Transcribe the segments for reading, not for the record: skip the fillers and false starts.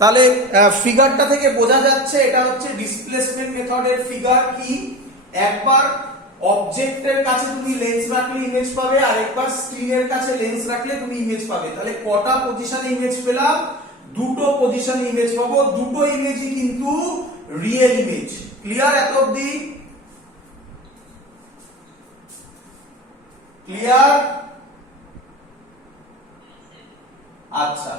তাহলে ফিগারটা থেকে বোঝা যাচ্ছে এটা হচ্ছে ডিসপ্লেসমেন্ট মেথডের ফিগার। কি একবার অবজেক্টের কাছে তুমি লেন্স রাখলে ইমেজ পাবে, আর একবার স্ক্রিনের কাছে লেন্স রাখলে তুমি ইমেজ পাবে। তাহলে কটা পজিশনে ইমেজ পেলাম? দুটো পজিশনে ইমেজ পাবো। দুটো ইমেজই কিন্তু রিয়েল ইমেজ। ক্লিয়ার এত অবধি? ক্লিয়ার? আচ্ছা,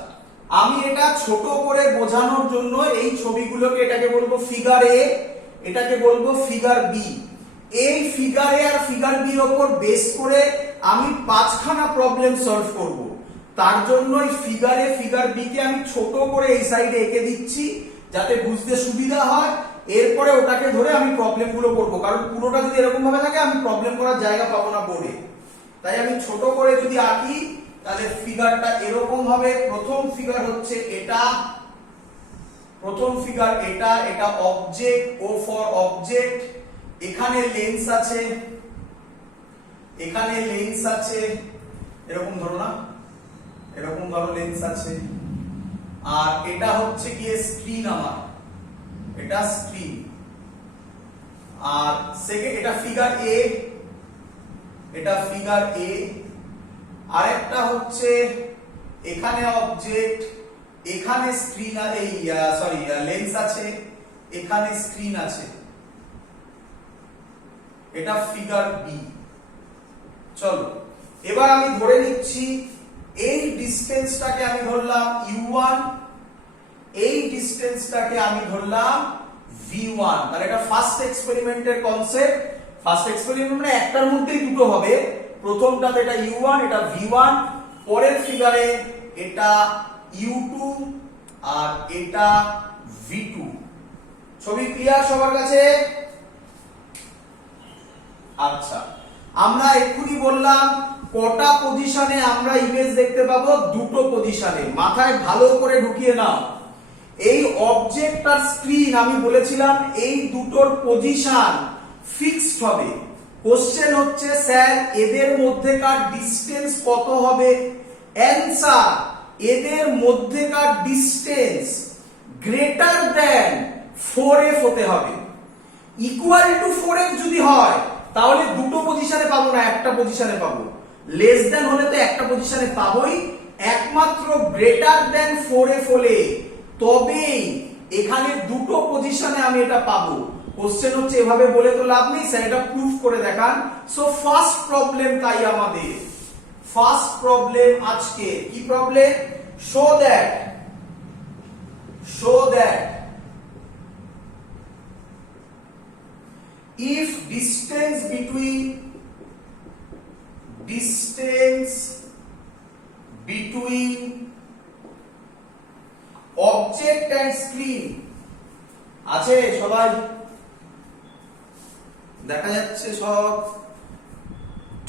আমি এটা ছোট করে বোঝানোর জন্য এই ছবিগুলোকে, এটাকে বলবো ফিগার এ, এটাকে বলবো ফিগার বি। এই ফিগার এ আর ফিগার বি এর উপর বেস করে আমি 5খানা প্রবলেম সলভ করব। তার জন্য এই ফিগার এ ফিগার বি কে আমি ছোট করে এই সাইডে এঁকে দিচ্ছি যাতে বুঝতে সুবিধা হয়। এরপরে ওটাকে ধরে আমি প্রবলেম গুলো করবো, কারণ পুরোটা যদি এরকম ভাবে থাকে আমি প্রবলেম করার জায়গা পাবো না বোর্ডে। তাই আমি ছোট করে যদি আঁকি তাহলে ফিগারটা এরকম হবে। প্রথম ফিগার হচ্ছে এটা, প্রথম ফিগার এটা, এটা অবজেক্ট, ও ফর অবজেক্ট। এখানে লেন্স আছে, এখানে লেন্স আছে, এরকম ধরো না, এরকম ধরো লেন্স আছে। আর এটা হচ্ছে কি স্ক্রিন, আমার এটা স্ক্রিন। আর সেকেন্ড এটা ফিগার এ, এটা ফিগার এ। আরেকটা হচ্ছে এখানে অবজেক্ট, এখানে স্ক্রিন, এই সরি লেন্স আছে, এখানে স্ক্রিন আছে, এটা ফিগার বি। চলো এবার আমি ধরে নিচ্ছি এই ডিসটেন্সটাকে আমি ধরলাম u1, এই ডিসটেন্সটাকে আমি ধরলাম v1। তাহলে এটা ফার্স্ট এক্সপেরিমেন্টের কনসেপ্ট। ফার্স্ট এক্সপেরিমেন্ট মানে একটার মধ্যেই দুটো হবে। প্রথমটাতে এটা u1, এটা v1, পরের ফিগারে এটা u2 আর এটা v2। ছবি ক্লিয়ার সবার কাছে? আচ্ছা, আমরা এক্ষুনি বললাম কটা পজিশনে আমরা ইমেজ দেখতে পাবো? দুটো পজিশনে। মাথায় ভালো করে ঢুকিয়ে নাও। এই অবজেক্ট আর স্ক্রিন আমি বলেছিলাম এই দুটোর পজিশন ফিক্সড হবে। কোশ্চেন হচ্ছে স্যার এদের মধ্যেকার ডিসটেন্স কত হবে? অ্যানসার, এদের মধ্যেকার ডিসটেন্স গ্রেটার দ্যান 4f হতে হবে। ইকুয়াল টু 4f যদি হয় তাহলে দুটো পজিশনে পাবো না, একটা পজিশনে পাবো। লেস দ্যান হলে তো একটা পজিশনে পাবোই। একমাত্র গ্রেটার দ্যান 4f হলে তবেই এখানে দুটো পজিশনে আমি এটা পাবো। কোশ্চেন হচ্ছে এভাবে বলে তো লাভ নেই, স্যার এটা প্রুফ করে দেখান। সো ফার্স্ট প্রবলেম তাই আমাদের, ফার্স্ট প্রবলেম আজকে কি problem? Show that if distance between object and screen আছে সবাই? দেখা যাচ্ছে সব?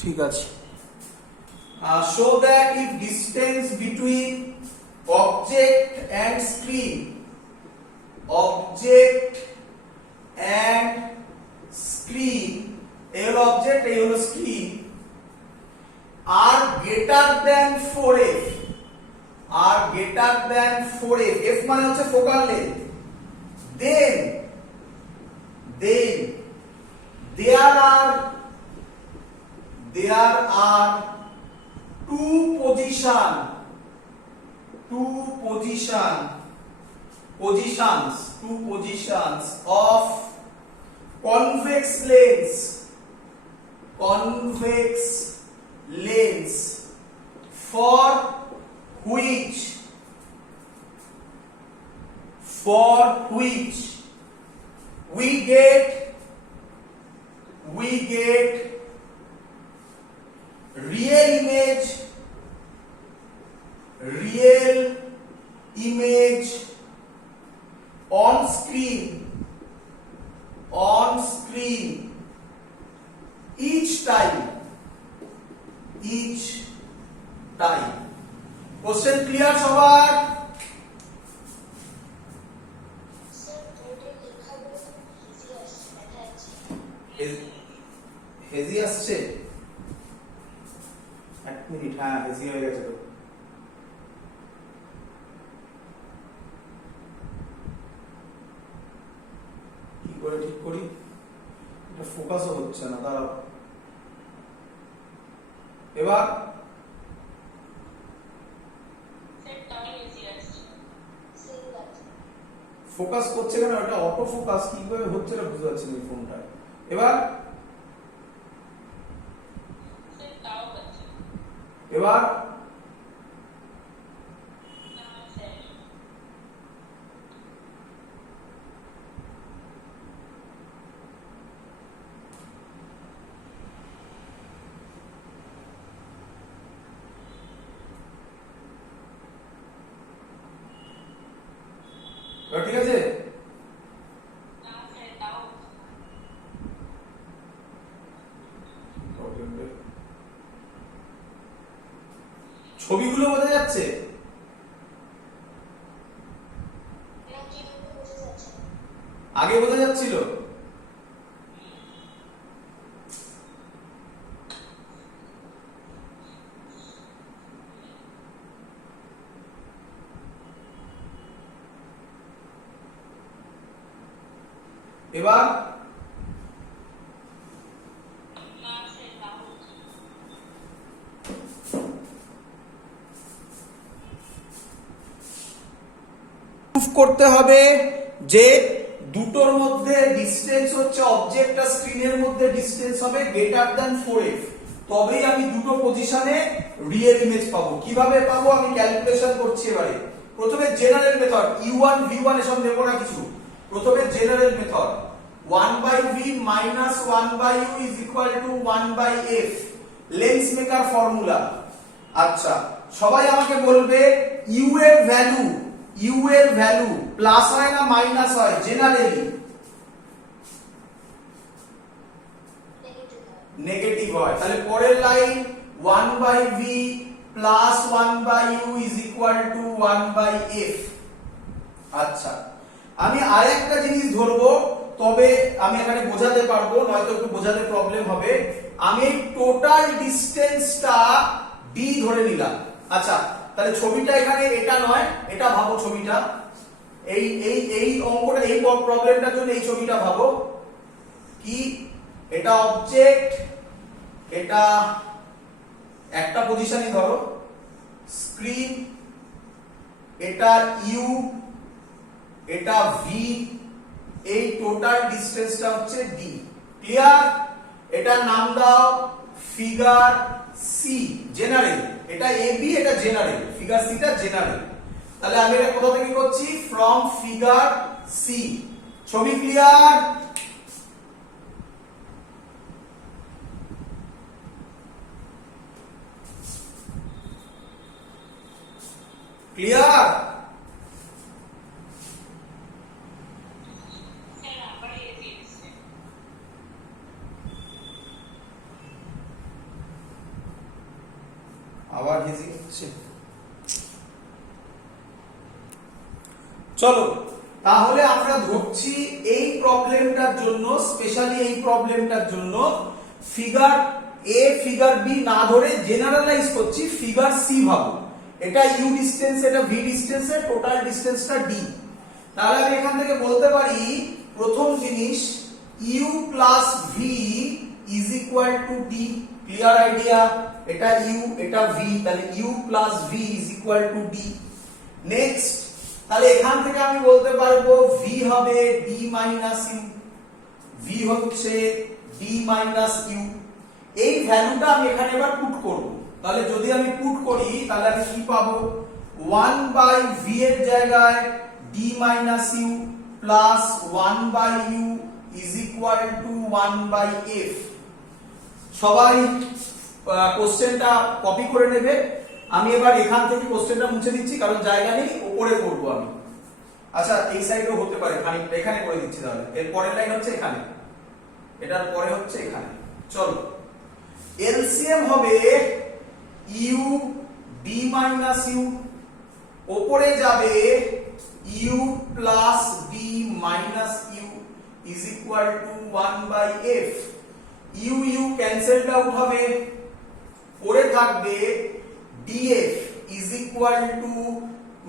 ঠিক আছে। show that if distance between object and screen, object and screen, এই হলো অবজেক্ট, এই হলো স্ক্রিন, আর গ্রেটার দ্যান 4f, আর গ্রেটার দ্যান 4f, f মানে হচ্ছে focal length, then there are two positions of convex lens for which we get real image on screen each time. Question clear সবার? Hazy আসছে? এক minute, হ্যাঁ hazy হয়ে গেছে তো। করি, এটা ফোকাসও হচ্ছে না, দাঁড়াও। এবার ফোকাস করছে কেন, এটা অটো ফোকাস কিভাবে হচ্ছে না বুঝতে পারছি না এই ফোনটা। এবার এবার ঠিক আছে। ছবিগুলো বোঝা যাচ্ছে? আগে বোঝা যাচ্ছিল? এবার করতে হবে যে দুটোর মধ্যে ডিসটেন্স হচ্ছে, অবজেক্ট আর স্ক্রিনের মধ্যে ডিসটেন্স হবে গ্রেটার দ্যান 4f, তবেই আমি দুটো পজিশনে রিয়েল ইমেজ পাবো। কিভাবে পাবো আমি ক্যালকুলেশন করছি এবারে। প্রথমে জেনারেল মেথড, u1 v1 এসব নেব না কিছু। প্রথমে general method 1/v minus 1/u is equal to 1/f, lens maker formula. আচ্ছা, সবাই আমাকে বলবে u এর ভ্যালু প্লাস হয় না মাইনাস হয় জেনারেলি? নেগেটিভ হয়। তাহলে পরের line 1/v plus 1/u is equal to 1/f। আচ্ছা, আমি আরেকটা জিনিস ধরবো, তবে আমি এখানে বোঝাতে পারবো, নয়তো একটু বোঝাতে প্রবলেম হবে। আমি টোটাল ডিসটেন্সটা d ধরে নিলাম। আচ্ছা, তাহলে ছবিটা এখানে এটা নয়, এটা ভাবো ছবিটা, এই অঙ্কটা, এই প্রবলেমটার জন্য এই ছবিটা ভাবো কি, এটা অবজেক্ট, এটা একটা পজিশনই ধরো, স্ক্রিন, এটা ইউ, এটা ভি, এই টোটাল ডিসটেন্সটা হচ্ছে ডি। ক্লিয়ার? এটা নাম দাও ফিগার সি, জেনারেল। এটা এ বি, এটা জেনারেল, ফিগার সিটা জেনারেল। তাহলে আমি এটা কোথা থেকে করছি? From figure C. ছবি ক্লিয়ার? ক্লিয়ার? আবার হেজি হচ্ছে। চলো, তাহলে আমরা ধরছি এই প্রবলেমটার জন্য, স্পেশালি এই প্রবলেমটার জন্য ফিগার এ ফিগার বি না ধরে জেনারেলাইজ করছি, ফিগার সি ভাবো। এটা ইউ ডিসটেন্স, এটা ভি ডিসটেন্স, এর টোটাল ডিসটেন্সটা ডি। তাহলে আমি এখান থেকে বলতে পারি প্রথম জিনিস U plus V is equal to D. Clear idea? এটা ইউ, এটা ভি, তাহলে U plus V is equal to D. Next, তাহলে এখান থেকে আমি বলতে পারবো ভি হবে ডি মাইনাস ইউ, ভি হচ্ছে ডি মাইনাস ইউ। এই ভ্যালুটা আমি এখানে এবার পুট করব। তাহলে যদি আমি পুট করি তাহলে আমি কি পাবো? 1/v এর জায়গায় d minus U plus 1/u is equal to 1/f। সবাই কোশ্চেনটা কপি করে নেবে। আমি এবার এখান থেকে কোশ্চেনটা মুছে দিচ্ছি, কারণ জায়গা নেই, উপরে করব আমি। আচ্ছা, এই সাইডেও হতে পারে, খানিকটা এখানে করে দিচ্ছি। তাহলে এর পরের লাইন হচ্ছে এখানে, এটার পরে হচ্ছে এখানে। চলো, এলসিএম হবে ইউ ডি মাইনাস ইউ, ওপরে যাবে U plus D minus U is equal to 1/f। U U cancelled out হবে, পরে থাকবে df is equal to,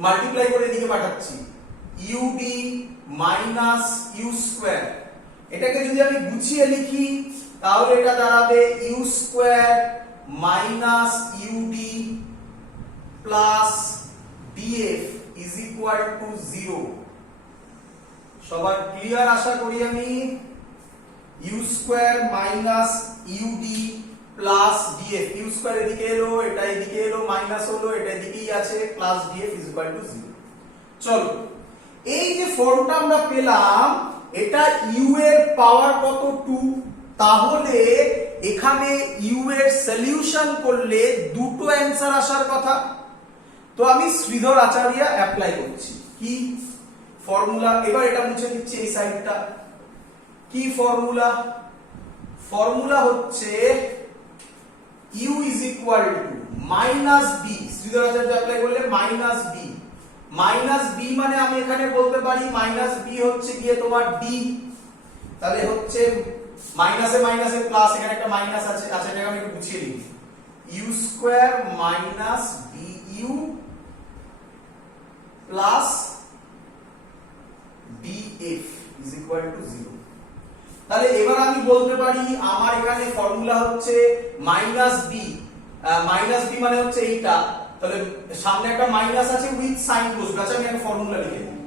multiply করে দিকে পাঠাচ্ছি, ud মাইনাস ইউ স্কয়ার। এটাকে যদি আমি গুছিয়ে লিখি তাহলে এটা দাঁড়াবে U square minus UD plus DF is equal to 0। সবার ক্লিয়ার আশা করি আমি। U square minus UD plus DF, U square এদিকে এলো, এটা এদিকে এলো, মাইনাস হলো, এটা এদিকেই আছে, plus DF is equal to 0। চলো, এই যে ফর্মটা আমরা পেলাম, এটা ইউ এর পাওয়ার কত 2, তাহলে এখানে ইউ এর সলিউশন করলে দুটো অ্যানসার আসার কথা। তো আমি শ্রীধর আচার্য অ্যাপ্লাই করছি। কি ফর্মুলা? এবার এটা মুছে দিচ্ছি এই সাইডটা। কি ফর্মুলা? ফর্মুলা হচ্ছে u is equal to minus B. Sridhar Acharya apply করলে মাইনাস বি। মাইনাস বি মানে আমি এখানে বলতে পারি মাইনাস বি হচ্ছে গিয়ে তোমার ডি, তাহলে হচ্ছে মাইনাসে মাইনাসে প্লাস, এখানে একটা মাইনাস আছে, আচ্ছা এটাকে আমি একটু গুছিয়ে লিখি। U square minus B U plus DF is equal to 0। তাহলে এবার আমি বলতে পারি আমার এখানে ফর্মুলা হচ্ছে মাইনাস বি মানে হচ্ছে এইটা, তাহলে সামনে একটা মাইনাস আছে উইথ সাইন বসবে। আচ্ছা আমি একটা ফর্মুলা লিখে দিই,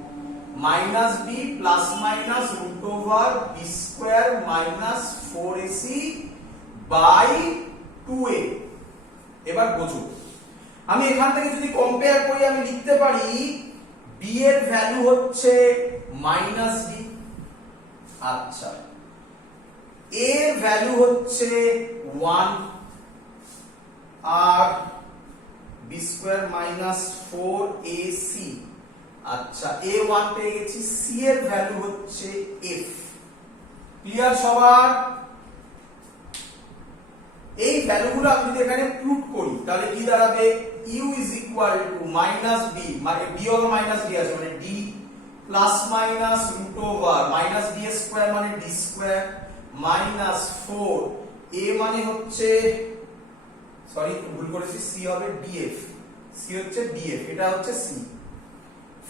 minus B plus minus root over B square minus 4ac by 2a। এবার বোঝো, আমি এখান থেকে যদি কম্পেয়ার করি আমি লিখতে পারি বি এর ভ্যালু হচ্ছে মাইনাস বি, আচ্ছা এ এর ভ্যালু হচ্ছে 1 আর বি স্কয়ার মাইনাস 4ac, আচ্ছা a1 পেয়ে গেছি, সি এর ভ্যালু হচ্ছে f। ক্লিয়ার সবার? এই ভ্যালুগুলো আমি যদি এখানে পুট করি তাহলে কি দাঁড়াবে? u is equal to minus B, মানে b ওভার মাইনাস d আছে মানে d plus minus root over minus d square মানে d স্কয়ার মাইনাস 4 a মানে হচ্ছে, সরি ভুল করেছি, c হবে df, c হচ্ছে df, এটা হচ্ছে c।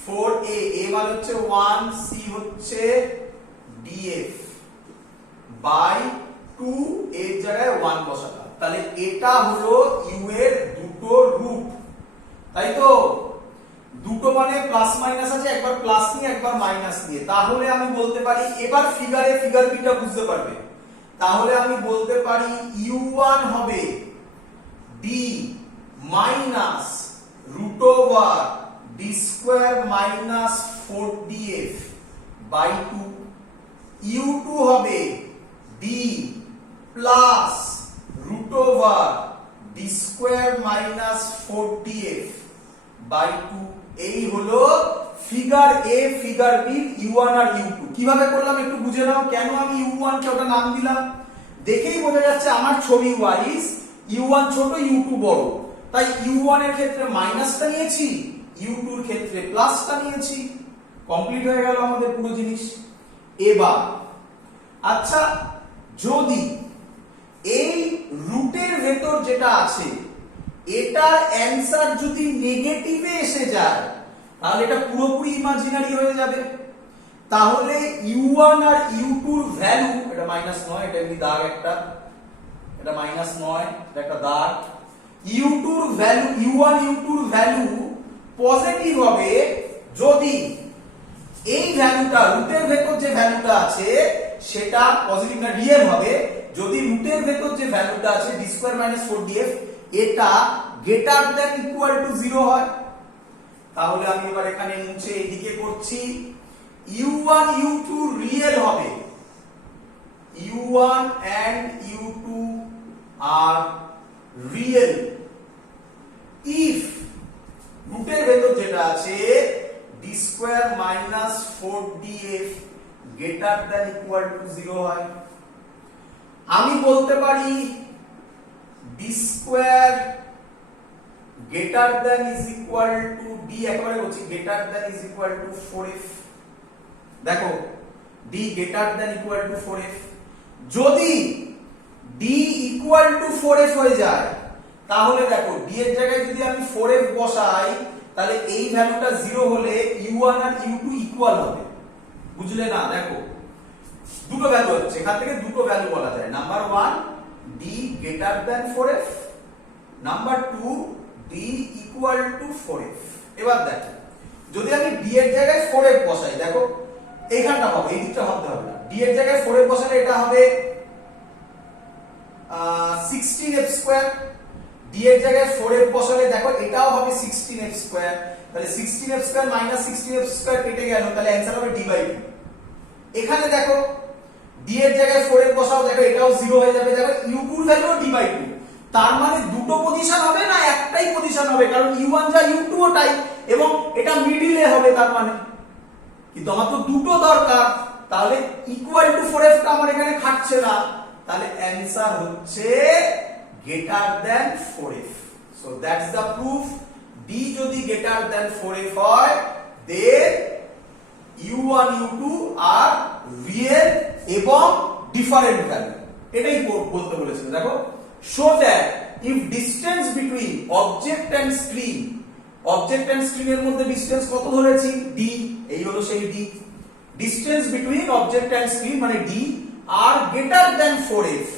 4a, a মানে হচ্ছে 1, c হচ্ছে df বাই 2, এর জায়গায় 1 বসালাম। তাহলে এটা হলো u এর দুটো রুট, তাই তো? দুটো মানে প্লাস মাইনাস আছে, একবার প্লাস নিয়ে একবার মাইনাস নিয়ে। তাহলে আমি বলতে পারি, এবার ফিগারে ফিগার বিটা বুঝতে পারবে, তাহলে আমি বলতে পারি u1 হবে d minus root over d square minus 4df by 2, u2 হবে d plus root over d square minus 4df by 2। এই হলো figure A figure B u1 আর u2। কিভাবে করলাম একটু বুঝে নাও। কেন আমি u1 কে ওটা নাম দিলাম? দেখেই বোঝা যাচ্ছে আমার ছবি ওয়াইজ u1 ছোট u2 বড়, তাই u1 এর ক্ষেত্রে মাইনাসটা নিয়েছি, u2 এর ক্ষেত্রে প্লাসটা নিয়েছি। কমপ্লিট হয়ে গেল আমাদের পুরো জিনিস। এবার আচ্ছা, যদি এই রুটের ভেতর যেটা আছে এটার অ্যানসার যদি নেগেটিভে এসে যায় তাহলে এটা পুরোপুরি ইমাজিনারি হয়ে যাবে। তাহলে u1 আর u2 এর ভ্যালু, এটা মাইনাস নয়, এটা এমনি দাগ একটা, এটা মাইনাস নয়, এটা একটা দাগ। u2 এর ভ্যালু, u1 u2 এর ভ্যালু পজিটিভ হবে যদি এই ভ্যালুটা, রুটের ভেতর যে ভ্যালুটা আছে সেটা পজিটিভ না রিয়েল হবে যদি রুটের ভেতর যে ভ্যালুটা আছে d স্কয়ার মাইনাস 4df এটা গ্রেটার দ্যান ইকুয়াল টু 0 হয়। তাহলে আমি এবার এখানে মুছে এদিকে করছি, u1 u2 রিয়েল হবে, u1 and u2 are real if রুটের ভেতর যেটা আছে d square minus 4df greater than equal to 0 হয়। আমি বলতে পারি d square greater than is equal to d, একেবারে বলছি greater than is equal two 4f। দেখো d greater than equal to 4f, যদি d ইকুয়াল টু 4f হয়ে যায় তাহলে দেখো d এর জায়গায় যদি আমি 4f বসাই তাহলে এই ভ্যালুটা 0 হলে u1 আর u2 ইকুয়াল হবে, বুঝলে না? দেখো দুটো ভ্যালু হচ্ছে, এখান থেকে দুটো ভ্যালু বলা যায়। Number 1 d greater than 4f, number 2 d equal to 4f। এবার দেখো যদি আমি d এর জায়গায় 4f বসাই, দেখো এইখানটা পাবো, এই দিকটা ভাবতে হবে না। d এর জায়গায় 4f বসালে এটা হবে 16f স্কয়ার, d এর জায়গায় 4f বসালে দেখো এটাও হবে 16f স্কয়ার, তাহলে 16f square minus 16f square কেটে গেল, তাহলে অ্যানসার হবে d/2। এখানে দেখো d এর জায়গায় 4f বসাও, দেখো এটাও 0 হয়ে যাবে, দেখো u2 এর ভ্যালু d/2। তার মানে দুটো পজিশন হবে না একটাই পজিশন হবে, কারণ u1 যা u2 ও তাই, এবং এটা মিডিলে হবে তার মানে। কিন্তু আমার তো দুটো দরকার, তাহলে ইকুয়াল টু 4f টা আমার এখানে খাটছে না, তাহলে অ্যানসার হচ্ছে greater than 4f। So that's the proof, d যদি গ্রেটার দ্যান 4f হয় দেন u1 u2 আর রিয়েল এবং ডিফারেন্ট ভ্যালু, এটাই বলতে বলেছিল। দেখো show that if distance between object and screen, object and screen এর মধ্যে ডিসটেন্স কত ধরেছি d, এই হলো সেই d, distance between object and screen মানে d are greater than 4f,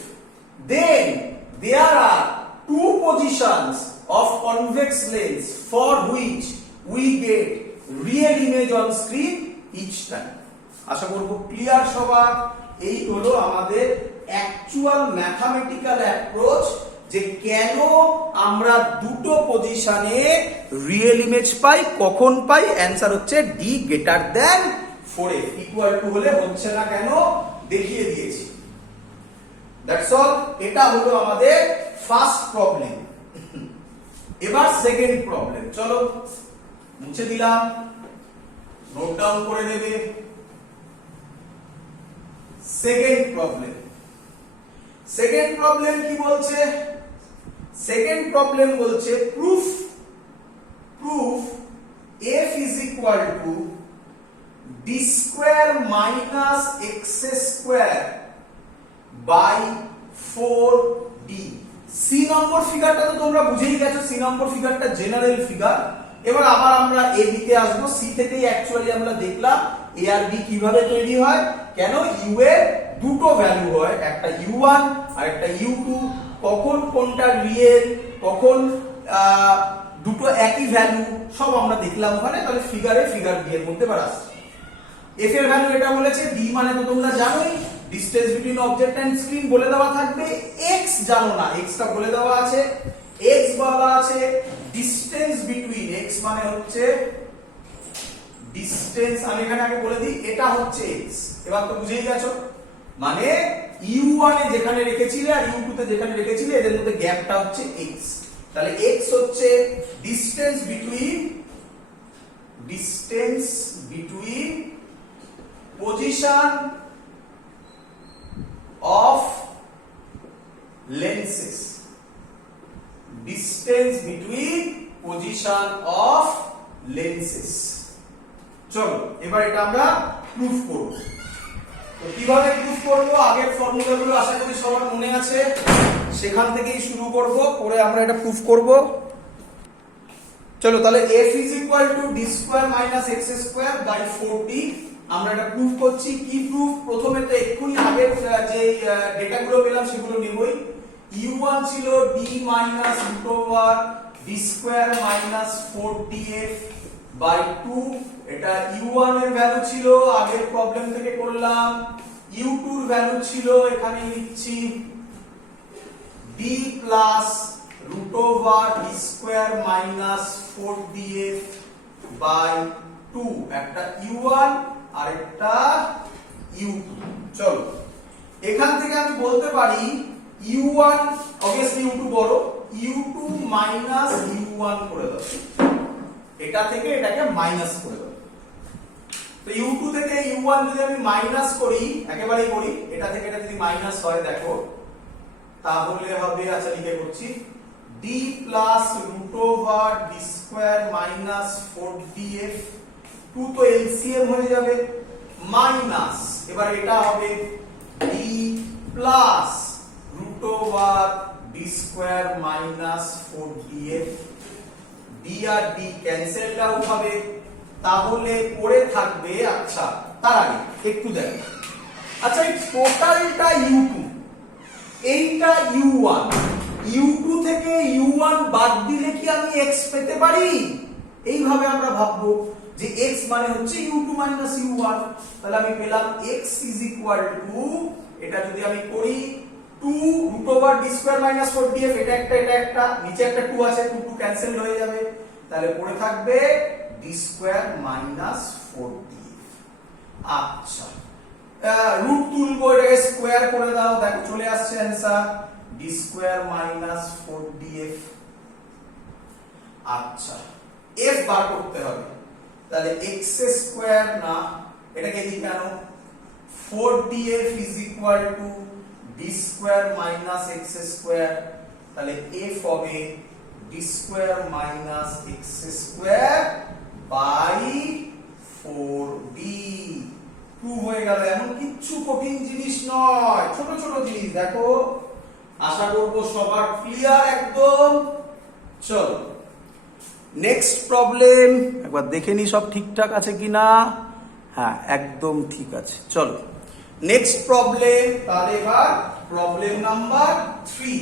then there are two positions of convex lens for which we get real image on screen each time। আশা করব clear সবার। এই হলো আমাদের actual mathematical approach, যে কেন আমরা দুটো পজিশনে রিয়েল ইমেজ পাই, কখন পাই। অ্যানসার হচ্ছে d greater than 4f, equal to হলে হচ্ছে না কেন দেখিয়ে দিয়েছি। দ্যাটস অল, এটা হলো আমাদের ফার্স্ট প্রবলেম। এবার সেকেন্ড প্রবলেম, চলো মুছে দিলাম, নোট ডাউন করে নেবে। সেকেন্ড প্রবলেম, সেকেন্ড প্রবলেম কি বলছে? সেকেন্ড প্রবলেম বলছে proof f is equal to d square minus x square by 4d। C number ফিগারটা তো তোমরা বুঝেই গেছো, সি নম্বর ফিগারটা জেনারেল ফিগার। এবার আবার আমরা এ বি তে আসবো। সি থেকেই অ্যাকচুয়ালি আমরা দেখলাম এ আর বি কিভাবে তৈরি হয়, কেন ইউ এর দুটো ভ্যালু হয়, একটা u1 আর একটা u2, কখন কোনটা রিয়েল, কখন দুটো একই ভ্যালু, সব আমরা দেখলাম ওখানে। তাহলে ফিগারে ফিগার বি এর মধ্যে বার আসছে। এফ এর ভ্যালু এটা বলেছে, ডি মানে তো তোমরা জানোই distance between object and screen বলে দেওয়া থাকবে, এক্স জানো না, এক্স টা বলে দেওয়া আছে, এক্স বলা আছে ডিসটেন্স বিটুইন, এক্স মানে হচ্ছে ডিসটেন্স, আমি এখানে আগে বলে দিই এটা হচ্ছে এক্স। এবার তো বুঝেই গেছো, মানে u1 এ যেখানে রেখেছিলে আর u2 তে যেখানে রেখেছিলে এদের মধ্যে গ্যাপটা হচ্ছে x। তাহলে x হচ্ছে distance between position of lenses, distance between position of lenses. চলো এবার এটা আমরা প্রুফ করব। তো কিভাবে প্রুফ করব, আগের ফর্মুলাগুলো আশা করি সবার মনে আছে, সেখান থেকেই শুরু করব, করে আমরা এটা প্রুফ করব। চলো তাহলে f is equal to d square minus x square by 4d, আমরা এটা প্রুফ করছি। কি প্রুফ? প্রথমে তো এক্ষুনি আগের যে ডেটাগুলো পেলাম সেগুলো নিবই। u1 ছিল d minus root over d square minus 4df by 2, এটা u1 এর ভ্যালু ছিল, আগের প্রবলেম থেকে করলাম। u2 এর ভ্যালু ছিল, এখানে লিখছি d plus root over d square minus 4df by 2, একটা u1 আর একটা u2। চলো এখান থেকে আমি বলতে পারি u1 obviously u2 বড়, u2 minus u1 করে দাও, এটা থেকে এটাকে মাইনাস করে দাও। তো u2 থেকে u1 যদি আমি মাইনাস করি, একেবারেই করি, এটা থেকে এটা যদি মাইনাস হয় দেখো তাহলে হবে, আচ্ছা লিখে করছি, d plus root over d square minus 4df, 2 তো এলসিএম হয়ে যাবে, মাইনাস এবার এটা হবে d plus root over d square minus 4df, d আর d ক্যান্সেল আউট হবে, তাহলে পড়ে থাকবে, আচ্ছা তার আগে একটু দেখো আচ্ছা এই টোটালটা u2, এইটা u1, u2 থেকে u1 বাদ দিলে কি আমি x পেতে পারি? এইভাবে আমরা ভাববো যে x মানে হচ্ছে u2 u1, তাহলে আমি পেলাম x এটা যদি আমি করি 2√d² 4df, এটা একটা নিচে একটা 2 আছে, 2 ক্যান্সেল হয়ে যাবে, তাহলে পড়ে থাকবে d² 4df। আচ্ছা রুট তুলবো, এটাকে স্কয়ার করে দাও, দেখো চলে আসছে অ্যানসার d² 4df। আচ্ছা f বার করতে হবে, তাহলে x² না, এটাকে এদিকে আনো, 4df d² x², তাহলে f হবে d² x² বাই 4d। 2 হয়ে গেল। এমন কিচ্ছু কঠিন জিনিস নয়, ছোট ছোট জিনিস। দেখো আশা করব সবার ক্লিয়ার একদম। চলো নেক্সট প্রবলেম, একবার দেখে নি সব ঠিকঠাক আছে কিনা। হ্যাঁ একদম ঠিক আছে। চলো নেক্সট প্রবলেম, তাহলে এবার প্রবলেম নাম্বার 3।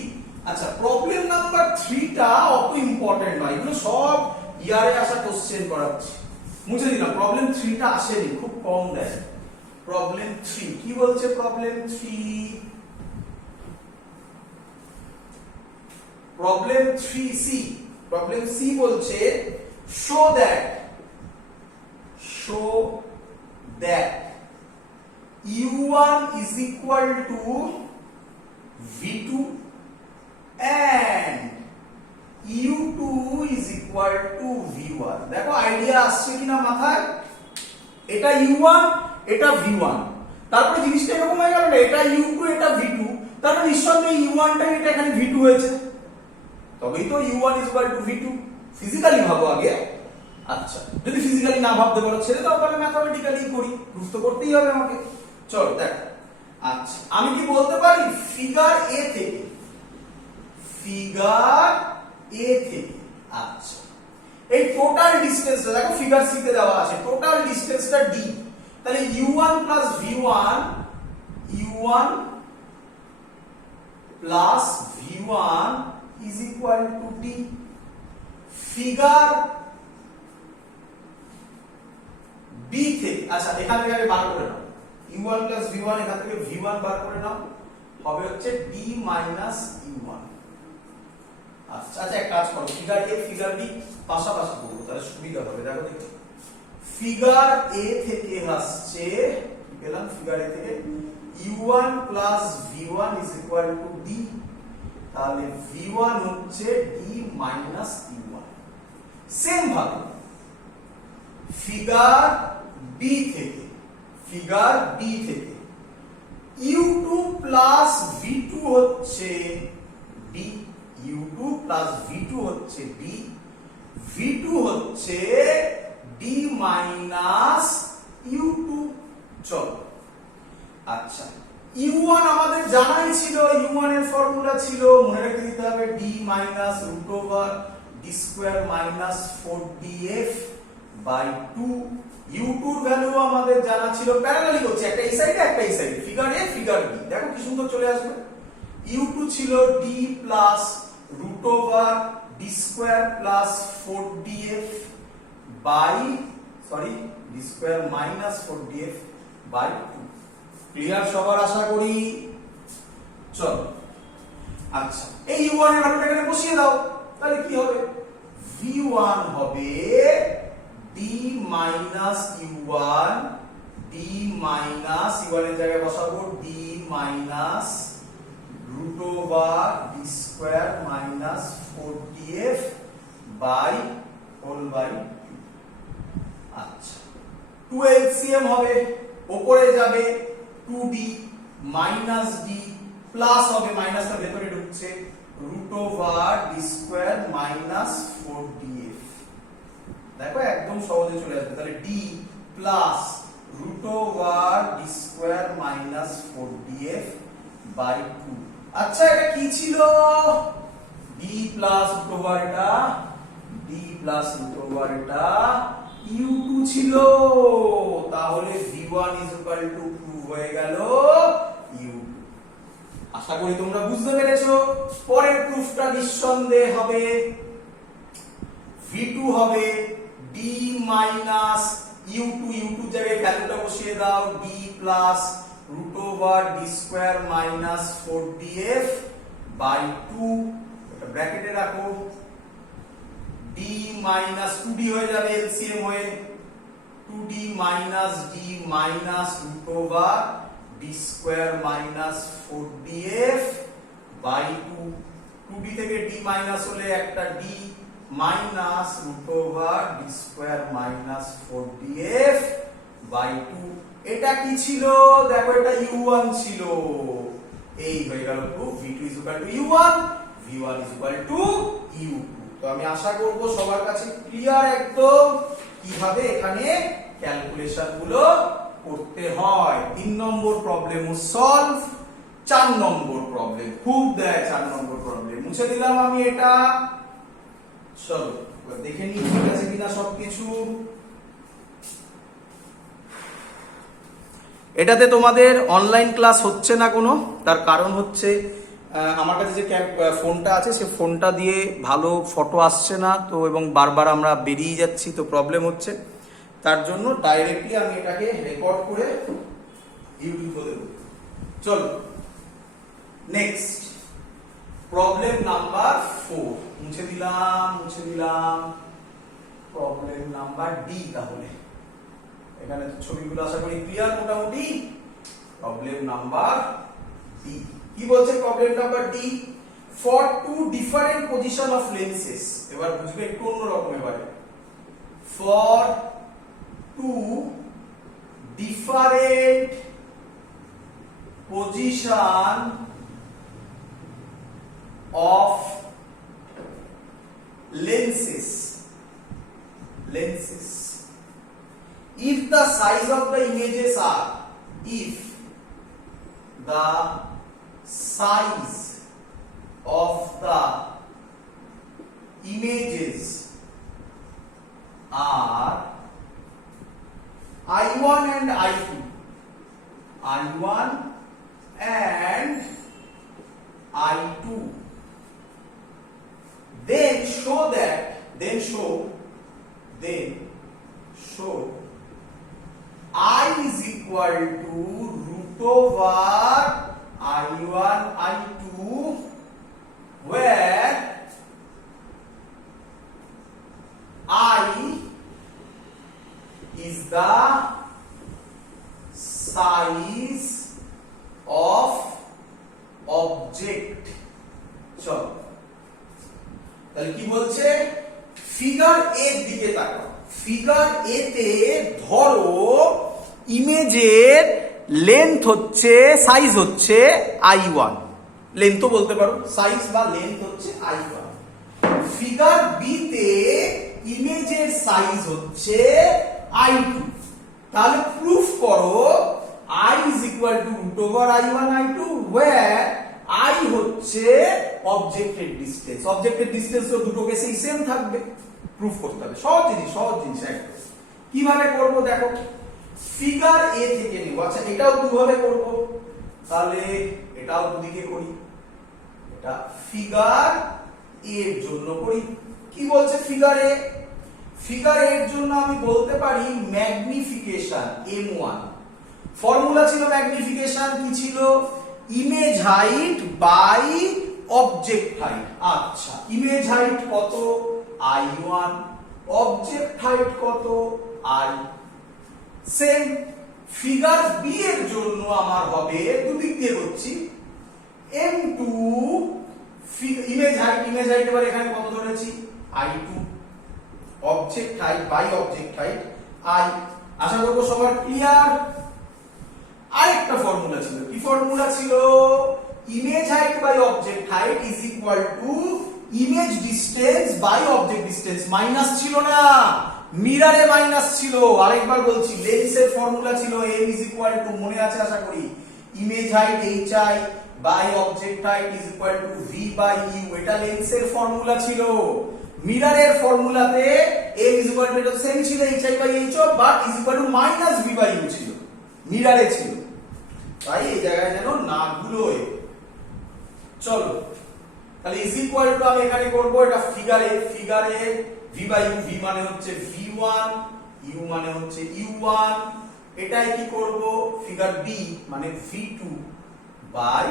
আচ্ছা প্রবলেম নাম্বার 3টা অত ইম্পর্টেন্ট নয়, এগুলো সব ইয়ারে আসা কোশ্চেন করাচ্ছি, মুছে দিলাম। প্রবলেম 3টা আসেনি, খুব কম দেয়। প্রবলেম 3 কি বলছে? Problem 3, problem 3c, problem c বলছে show that u1 is equal to v2 and u2 is equal to v1। দেখো আইডিয়া আসছে কিনা মাথায়? এটা u1 এটা v1, তারপরে জিনিসটা এরকম হয়ে গেল না, এটা u2 এটা v2, তারপরে নিঃসন্দেহে u1 টা এটা এখানে v2 হয়েছে, তবেই তো u1 is equal to v2। Physically ভাবো আগে। আচ্ছা যদি ফিজিক্যালি না ভাবতে পারো ছেড়ে দাও, তাহলে ম্যাথমেটিক্যালি করি, প্রুফ তো করতেই হবে আমাকে। চলো দেখো। আচ্ছা আমি কি বলতে পারি ফিগার এ থেকে, আচ্ছা এই টোটাল ডিসটেন্সটা দেখো ফিগার সি তে দেওয়া আছে, টোটাল ডিসটেন্সটা d, তাহলে u1 plus v1 plus v1 is equal to d। Figure b থেকে, আচ্ছা এখান থেকে আগে বার করে নাও, u1 plus v1, এখান থেকে v1 বার করে নাও, হবে হচ্ছে d minus u1। আচ্ছা আচ্ছা এক কাজ করো, ফিগার এ ফিগার বি পাশাপাশি করবো, তাহলে সুবিধা হবে। দেখো দেখো ফিগার এ থেকে আসছে, কি পেলাম? ফিগার এ থেকে u1 plus v1 is equal to d, তাহলে v1 হচ্ছে d minus u1। সেম ভাবে ফিগার বি থেকে, u2 plus v2 হচ্ছে d, u2 plus v2 হচ্ছে d, v2 হচ্ছে d minus u2। চলো আচ্ছা u1 আমাদের জানাই ছিল, u1 এর ফর্মুলা ছিল, মনে রেখে দিতে হবে d minus root over d² minus 4df by 2। u2 এর ভ্যালু আমাদের জানা ছিল, প্যারালালি করছে, একটা এই সাইডে একটা এই সাইডে, ফিগার এ ফিগার বি, দেখো কি সুন্দর চলে আসবে। u2 ছিল d plus root over d² plus 4df by d² minus 4df by 2। Clear সবার আশা করি। চলো আচ্ছা এই u1 এর ভ্যালুটা এখানে বসিয়ে দাও, তাহলে কি হবে? v1 হবে d minus u1, এর জায়গায় বসাবো d minus root over d² minus 4df by whole by 2। আচ্ছা 2 LCM হবে, উপরে যাবে 2d minus d প্লাস হবে, মাইনাসটা ভেতরে ঢুকছে, root over d² minus 4df। দেখো একদম সহজে চলে আসবে, তাহলে d plus root over d² minus 4df by 2। আচ্ছা এটা কি ছিল? d plus root over এটা, d plus root over এটা u2 ছিল, তাহলে v1 is equal to 2 হয়ে গেল পরের প্রুফটা নিঃসন্দেহে হবে v2 হবে d মাইনাস u2, u2 জায়গায় ভ্যালুটা বসিয়ে দাও, d plus root over d square minus 4df by 2, এটা ব্র্যাকেটে রাখো, d মাইনাস 2d হয়ে যাবে এলসিএম হয়ে 2d minus d minus root over d square minus 4df by 2, 2d থেকে d মাইনাস হলে একটা d minus root over d square minus 4df by 2। এটা কি ছিল দেখো, এটা u1 ছিল, এই হয়ে গেল proof v2 u1 v1 u2। তো আমি আশা করব সবার কাছে ক্লিয়ার একদম কিভাবে এখানে ক্যালকুলেশন গুলো করতে হয়। 3 নম্বর প্রবলেম সলভ। 4 নম্বর প্রবলেম খুব দেয়, 4 নম্বর প্রবলেম মুছে দিলাম আমি এটা। চলো দেখে নিই ঠিক আছে কিনা সবকিছু। এটাতে তোমাদের অনলাইন ক্লাস হচ্ছে না কোনো, তার কারণ হচ্ছে আমার কাছে যে ফোনটা আছে সে ফোনটা দিয়ে ভালো ফটো আসছে না তো, এবং বারবার আমরা বেরিয়ে যাচ্ছি তো প্রবলেম হচ্ছে, তার জন্য ডাইরেক্টলি আমি এটাকে রেকর্ড করে ইউটিউবে দেব। চলো নেক্সট প্রবলেম নাম্বার 4 মুছে দিলাম প্রবলেম নাম্বার ডি। তাহলে এখানে ছবিগুলো আশা করি ক্লিয়ার মোটামুটি। প্রবলেম নাম্বার ডি কি বলছে? Problem number D, for two different position of lenses. এবার বুঝবে একটু অন্যরকম। এবারে for two different position of lenses if the size of the images are I1 and I2 then show I is equal to root over I1 I2 where I is the size of object। চলো তাহলে কি বলছে? Figure এ দিকে তাকাও। Figure এ তে ধরো ইমেজের length হচ্ছে, সাইজ হচ্ছে I1, লেন্থ তো বলতে পারো, সাইজ বা লেন্থ হচ্ছে I1। ফিগার বি তে ইমেজের সাইজ হচ্ছে I2। তাহলে প্রুফ করো I is equal to root over I1 I2 where I হচ্ছে অবজেক্টের ডিসটেন্স। অবজেক্টের ডিসটেন্স তো দুটো কেসেই সেম থাকবে, প্রুফ করতে হবে। সহজ জিনিস একদম। কিভাবে করব দেখো, ফিগার এ থেকে নিব। আচ্ছা এটাও দুভাবে করব, তাহলে এটাও দুদিকে করি। এটা ফিগার এর জন্য করি। কি বলছে ফিগার এ? ফিগার এর জন্য আমি বলতে পারি ম্যাগনিফিকেশন M1। ফর্মুলা ছিল ম্যাগনিফিকেশন কি ছিল? Image height by object height. আচ্ছা ইমেজ হাইট কত? I1, অবজেক্ট হাইট কত? I। সেম ফিগার বি এর জন্য আমার হবে, দুদিক দিয়ে করছি, M2 ইমেজ হাইট এবার এখানে কত ধরেছি? I2, object height by object height I। আশা করব সবার ক্লিয়ার। আরেকটা ফর্মুলা ছিল, কি ফর্মুলা ছিল? Image height by object height is equal to image distance by object distance. Minus ছিল না, মিররে মাইনাস ছিল। আরেকবার বলছি, লেন্সের ফর্মুলা ছিল m ইজ ইকুয়াল টু, মনে আছে আশা করি, image height hi by object height is equal to v by u। এটা লেন্সের ফর্মুলা ছিল। মিররের ফর্মুলাতে m ইজ ইকুয়াল টু, এটা সেম ছিল hi by h but is equal to minus v by u ছিল, মিররে ছিল। তাই এই জায়গায় যেন না ভুল হয়। চলো তাহলে ইজ ইকুয়াল টু আমি এখানে করব এটা ফিগারে v বাই u, v মানে হচ্ছে v1, u মানে হচ্ছে u1, এটাই কি করব ফিগার b মানে v2 বাই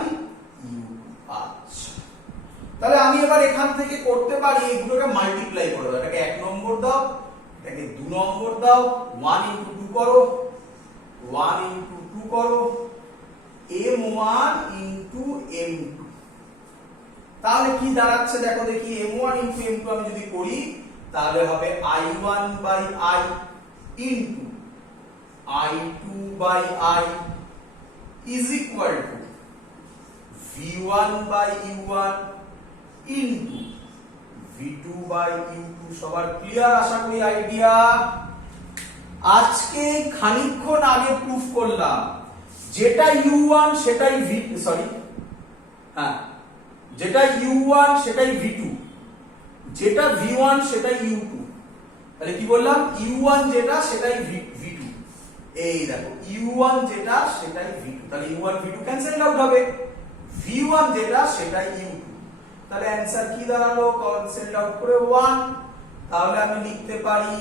u। আচ্ছা, তাহলে আমি এবার এখান থেকে করতে পারি এগুলোকে মাল্টিপ্লাই করে দাও, এটাকে 1 নম্বর দাও, এটাকে 2 নম্বর দাও, 1 ইনটু 2 করো, 1 ইনটু 2 করো, m1 ইনটু m2, তাহলে কি দাঁড়াচ্ছে দেখো দেখি, m1 ইনটু m2 আমি যদি করি তাহলে হবে i1 by i into i2 by i is equal to v1 by u1 into v2 by u2। সবার ক্লিয়ার আশা করি আইডিয়া? আজকে খানিকক্ষণ আগে প্রুফ করলাম যেটা u1 সেটাই যেটা u1 সেটাই v2, যেটা v1 সেটাই u2। তাহলে কি বললাম, u1 যেটা সেটাই v2, এই দেখো u1 যেটা সেটাই v2, তাহলে u1 v2 ক্যান্সেল আউট হবে, v1 যেটা সেটাই u2। তাহলে অ্যানসার কি দাঁড়ালো, ক্যান্সেল আউট করে 1, তাহলে আমি লিখতে পারি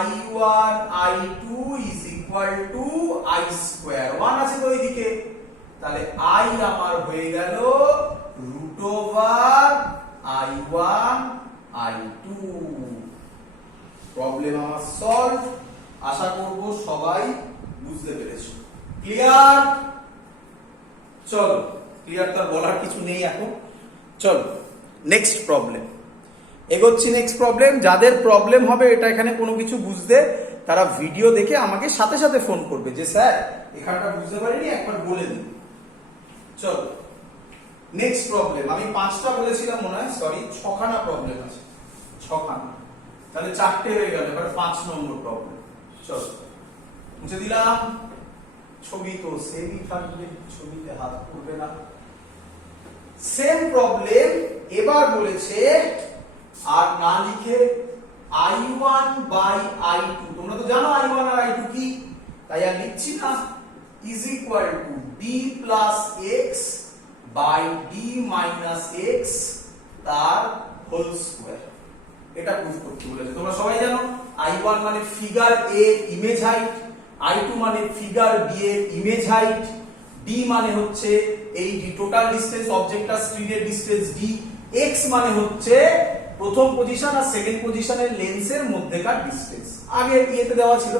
i1 i2 is equal to i square, 1 আছে তো এইদিকে, তাহলে i আমার হয়ে গেল root over i1 i2। Problem আমার সলভ, আশা করব সবাই বুঝতে পেরেছো। ক্লিয়ার? চলো, ক্লিয়ার তো আর বলার কিছু নেই এখন, চলো নেক্সট প্রবলেম এগোচ্ছি। নেক্সট প্রবলেম, যাদের প্রবলেম হবে এটা এখানে কোনো কিছু বুঝতে, তারা ভিডিও দেখে আমাকে সাথে সাথে ফোন করবে যে স্যার এখানটা বুঝতে পারিনি, একবার বলে দিন। চলো নেক্সট প্রবলেম, আমি 5টা বলেছিলাম মনে হয়, সরি 6খানা প্রবলেম আছে, 6খানা, তাহলে 4টে হয়ে গেল, এবার 5 নম্বর প্রবলেম। চলো মুছে দিলাম, ছবি তো সেমই থাকবে, ছবিতে হাত পড়বে না। সেম প্রবলেম, এবার বলেছে আর না লিখে i1 বাই i2, তোমরা তো জানো i1 আর i2 কি, তাই আর লিখছি না, is equal to d plus x by d minus x তার হোল স্কয়ার। এটা প্রুফ করতে বলেছে। তোমরা সবাই জানো i1 মানে figure a image height, i2 মানে ফিগার b এর ইমেজ হাইট, d মানে হচ্ছে এই টোটাল ডিসটেন্স অবজেক্টটার স্পিডের ডিসটেন্স d, x মানে হচ্ছে প্রথম পজিশন আর সেকেন্ড পজিশনের লেন্সের মধ্যেকার ডিসটেন্স। আগে ইয়েতে দেওয়া ছিল,